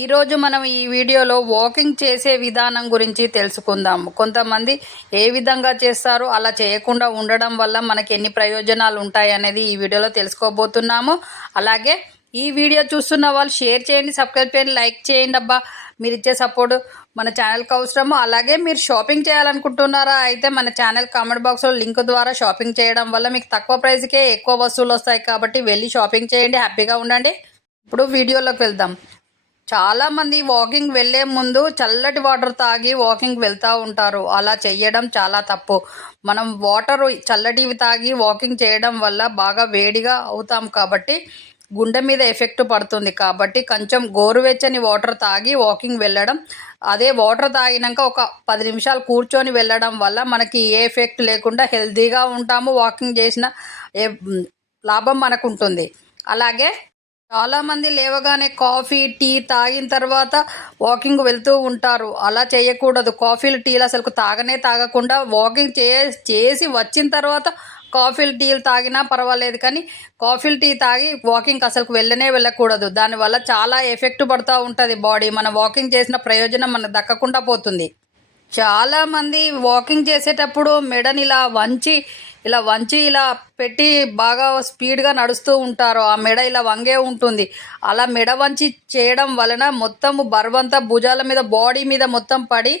ఈరోజు మనం ఈ వీడియోలో వాకింగ్ చేసే విధానం గురించి తెలుసుకుందాం. కొంతమంది ఏ విధంగా చేస్తారో అలా చేయకుండా ఉండడం వల్ల మనకి ఎన్ని ప్రయోజనాలు ఉంటాయి అనేది ఈ వీడియోలో తెలుసుకోబోతున్నాము. అలాగే ఈ వీడియో చూస్తున్న వాళ్ళు షేర్ చేయండి, సబ్స్క్రైబ్ చేయండి, లైక్ చేయండి. అబ్బా, మీరు ఇచ్చే సపోర్ట్ మన ఛానల్కి అవసరము. అలాగే మీరు షాపింగ్ చేయాలనుకుంటున్నారా అయితే మన ఛానల్ కామెంట్ బాక్స్లో లింక్ ద్వారా షాపింగ్ చేయడం వల్ల మీకు తక్కువ ప్రైస్కే ఎక్కువ వస్తువులు వస్తాయి. కాబట్టి వెళ్ళి షాపింగ్ చేయండి, హ్యాపీగా ఉండండి. ఇప్పుడు వీడియోలోకి వెళ్దాం. చాలామంది వాకింగ్ వెళ్ళే ముందు చల్లటి వాటర్ తాగి వాకింగ్ వెళ్తూ ఉంటారు. అలా చేయడం చాలా తప్పు. మనం వాటర్ చల్లటివి తాగి వాకింగ్ చేయడం వల్ల బాగా వేడిగా అవుతాం కాబట్టి గుండె మీద ఎఫెక్ట్ పడుతుంది. కాబట్టి కొంచెం గోరువెచ్చని వాటర్ తాగి వాకింగ్ వెళ్ళడం, అదే వాటర్ తాగినాక ఒక 10 నిమిషాలు కూర్చొని వెళ్ళడం వల్ల మనకి ఏ ఎఫెక్ట్ లేకుండా హెల్తీగా ఉంటాము. వాకింగ్ చేసిన లాభం మనకు ఉంటుంది. అలాగే చాలామంది లేవగానే కాఫీ, టీ తాగిన తర్వాత వాకింగ్ వెళ్తూ ఉంటారు. అలా చేయకూడదు. కాఫీలు, టీలు అసలు తాగకుండా వాకింగ్ చేసి వచ్చిన తర్వాత కాఫీలు, టీలు తాగినా పర్వాలేదు, కానీ కాఫీలు, టీ తాగి వాకింగ్ అసలు వెళ్ళకూడదు. దానివల్ల చాలా ఎఫెక్ట్ పడుతూ ఉంటుంది బాడీ. మనం వాకింగ్ చేసిన ప్రయోజనం మనకు దక్కకుండా పోతుంది. చాలామంది వాకింగ్ చేసేటప్పుడు మెడని ఇలా పెట్టి బాగా స్పీడ్గా నడుస్తూ ఉంటారు. ఆ మెడ ఇలా వంగే ఉంటుంది. అలా మెడ వంచి చేయడం వలన మొత్తము బరువంతా భుజాల మీద, బాడీ మీద మొత్తం పడి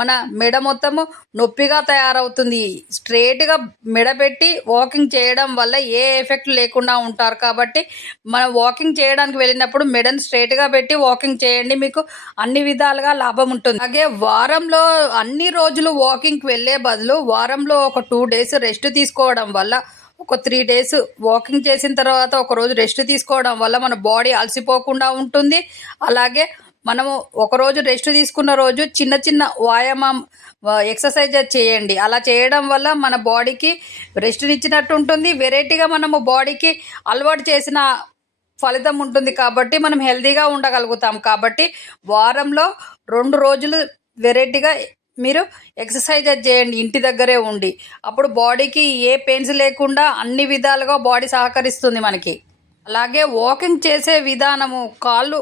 మన మెడ మొత్తము నొప్పిగా తయారవుతుంది. స్ట్రేట్గా మెడ పెట్టి వాకింగ్ చేయడం వల్ల ఏ ఎఫెక్ట్ లేకుండా ఉంటారు. కాబట్టి మనం వాకింగ్ చేయడానికి వెళ్ళినప్పుడు మెడను స్ట్రేట్గా పెట్టి వాకింగ్ చేయండి, మీకు అన్ని విధాలుగా లాభం ఉంటుంది. అలాగే వారంలో అన్ని రోజులు వాకింగ్కి వెళ్ళే బదులు వారంలో ఒక 2 డేస్ రెస్ట్ తీసుకోవడం వల్ల, ఒక 3 డేస్ వాకింగ్ చేసిన తర్వాత ఒకరోజు రెస్ట్ తీసుకోవడం వల్ల మన బాడీ అలసిపోకుండా ఉంటుంది. అలాగే మనము ఒకరోజు రెస్ట్ తీసుకున్న రోజు చిన్న చిన్న వ్యాయామం, ఎక్సర్సైజ్ చేయండి. అలా చేయడం వల్ల మన బాడీకి రెస్ట్ ఇచ్చినట్టు ఉంటుంది. వెరైటీగా మనము బాడీకి అలవాటు చేసిన ఫలితం ఉంటుంది. కాబట్టి మనం హెల్తీగా ఉండగలుగుతాం. కాబట్టి వారంలో 2 రోజులు వెరైటీగా మీరు ఎక్సర్సైజ్ చేయండి ఇంటి దగ్గరే ఉండి. అప్పుడు బాడీకి ఏ పెయిన్స్ లేకుండా అన్ని విధాలుగా బాడీ సహకరిస్తుంది మనకి. అలాగే వాకింగ్ చేసే విధానము, కాళ్ళు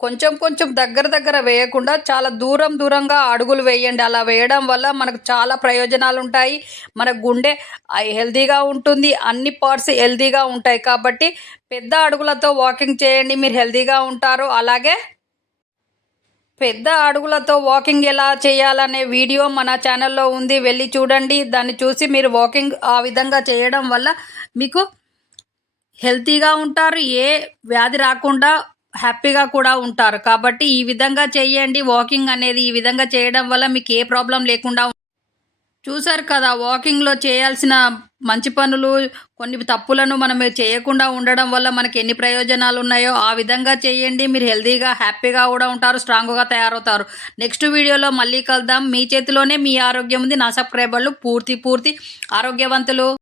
కొంచెం దగ్గర వేయకుండా చాలా దూరంగా అడుగులు వేయండి. అలా వేయడం వల్ల మనకు చాలా ప్రయోజనాలు ఉంటాయి. మన గుండె హెల్తీగా ఉంటుంది, అన్ని పార్ట్స్ హెల్తీగా ఉంటాయి. కాబట్టి పెద్ద అడుగులతో వాకింగ్ చేయండి, మీరు హెల్తీగా ఉంటారు. అలాగే పెద్ద అడుగులతో వాకింగ్ ఎలా చేయాలనే వీడియో మన ఛానల్లో ఉంది, వెళ్ళి చూడండి. దాన్ని చూసి మీరు వాకింగ్ ఆ విధంగా చేయడం వల్ల మీకు హెల్తీగా ఉంటారు, ఏ వ్యాధి రాకుండా హ్యాపీగా కూడా ఉంటారు. కాబట్టి ఈ విధంగా చేయండి. వాకింగ్ అనేది ఈ విధంగా చేయడం వల్ల మీకు ఏ ప్రాబ్లం లేకుండా. చూసారు కదా, వాకింగ్లో చేయాల్సిన మంచి పనులు, కొన్ని తప్పులను మనం చేయకుండా ఉండడం వల్ల మనకి ఎన్ని ప్రయోజనాలు ఉన్నాయో ఆ విధంగా చేయండి. మీరు హెల్తీగా, హ్యాపీగా కూడా ఉంటారు, స్ట్రాంగ్గా తయారవుతారు. నెక్స్ట్ వీడియోలో మళ్ళీ కలుద్దాం. మీ చేతిలోనే మీ ఆరోగ్యం ఉంది. నా సబ్స్క్రైబర్లు పూర్తి ఆరోగ్యవంతులు.